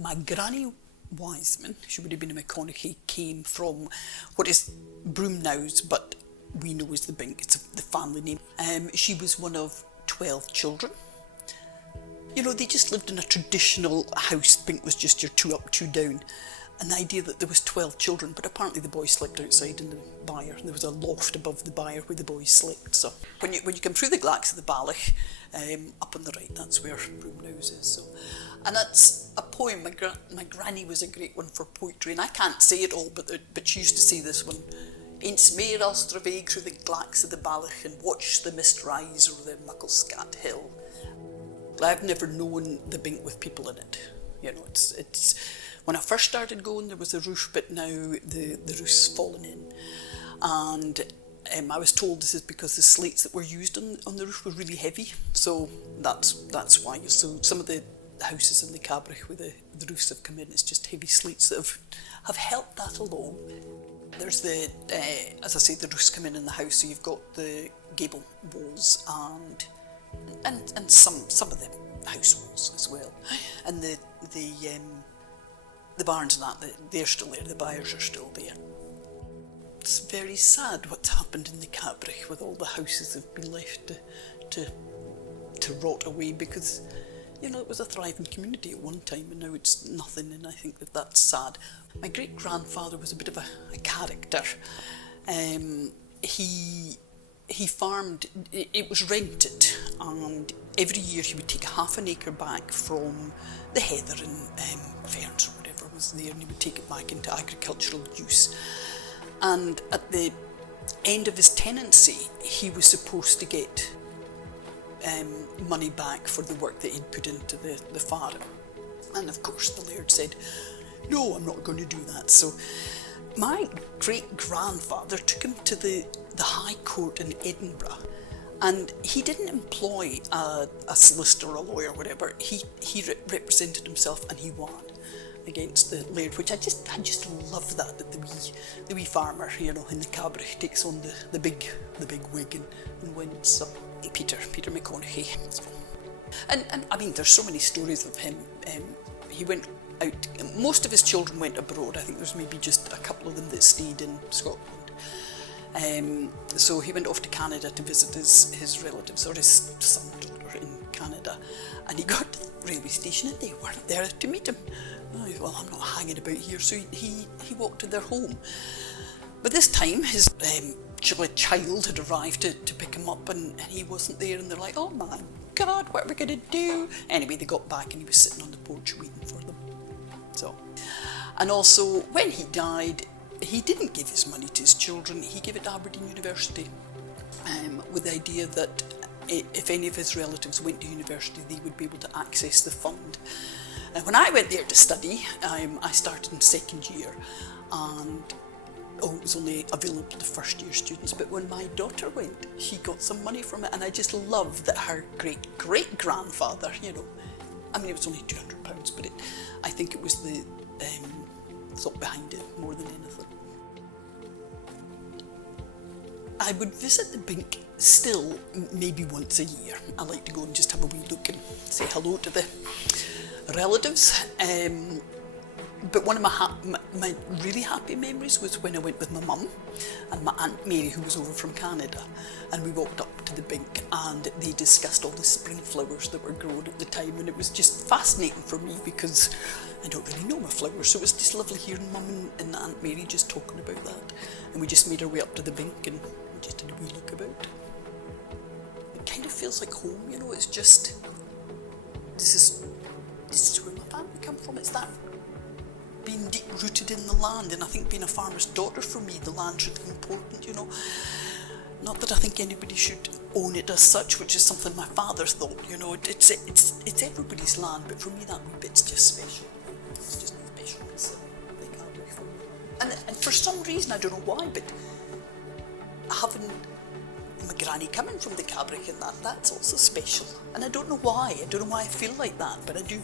My granny Wiseman, she would have been a McConaughey, came from what is Broomknowes, but we know as the Bink, it's the family name. She was one of 12 children. You know, they just lived in a traditional house. Bink was just your 2 up, 2 down. And the idea that there was 12 children, but apparently the boys slept outside in the byre. There was a loft above the byre where the boys slept. So when you come through the Glacks of the Balach, up on the right, that's where Broomknowes is. So, and that's a poem. My granny was a great one for poetry, and I can't say it all, but she used to say this one. Ain't mere I'll stravig through the Glacks of the Balach and watch the mist rise over the Mucklescat hill. I've never known the Bink with people in it. You know, it's when I first started going, there was a roof, but now the roof's fallen in. And I was told this is because the slates that were used on the roof were really heavy. So that's why. So some of the houses in the Cabrach where the roofs have come in, it's just heavy slates that have helped that along. There's as I say, the roofs come in the house, so you've got the gable walls and some of the house walls as well, and the barns and that, they're still there, the byres are still there. It's very sad what's happened in the Cabrach with all the houses that have been left to rot away, because, you know, it was a thriving community at one time and now it's nothing, and I think that's sad. My great-grandfather was a bit of a character. He farmed, it was rented, and every year he would take half an acre back from the heather and ferns or whatever was there, and he would take it back into agricultural use. And at the end of his tenancy, he was supposed to get money back for the work that he'd put into the farm. And of course the laird said, no, I'm not going to do that. So my great-grandfather took him to the High Court in Edinburgh, and he didn't employ a solicitor or a lawyer or whatever. He represented himself, and he won against the laird, which I just love that the wee farmer, you know, in the Cabrach takes on the big wig and wins. So Peter McConaughey. So, and I mean, there's so many stories of him. He went out. Most of his children went abroad. I think there's maybe just a couple of them that stayed in Scotland. So he went off to Canada to visit his relatives, or his son and daughter in Canada, and he got to the railway station and they weren't there to meet him. Oh, well, I'm not hanging about here, so he walked to their home. But this time his child had arrived to pick him up, and he wasn't there, and they're like, oh my God, what are we going to do? Anyway, they got back and he was sitting on the porch waiting for them. So, and also when he died, he didn't give his money to his children. He gave it to Aberdeen University with the idea that if any of his relatives went to university, they would be able to access the fund. And when I went there to study, I started in second year, and it was only available to first year students. But when my daughter went, she got some money from it, and I just love that her great-great-grandfather, you know, I mean, it was only £200, but I think it was the thought behind it more than anything. I would visit the Bink still maybe once a year. I like to go and just have a wee look and say hello to the relatives. But one of my really happy memories was when I went with my mum and my Aunt Mary, who was over from Canada, and we walked up to the Bink and they discussed all the spring flowers that were growing at the time, and it was just fascinating for me because I don't really know my flowers, so it was just lovely hearing Mum and Aunt Mary just talking about that. And we just made our way up to the Bink and we just did a wee look about. It kind of feels like home, you know, it's just, this is where my family come from. It's that being deep rooted in the land, and I think being a farmer's daughter, for me, the land's really important, you know. Not that I think anybody should own it as such, which is something my father thought, you know. It's everybody's land, but for me that wee bit's just special. It's just special. They can't be for me. And for some reason, I don't know why, but having my granny coming from the Cabrach and that's also special. And I don't know why. I don't know why I feel like that, but I do.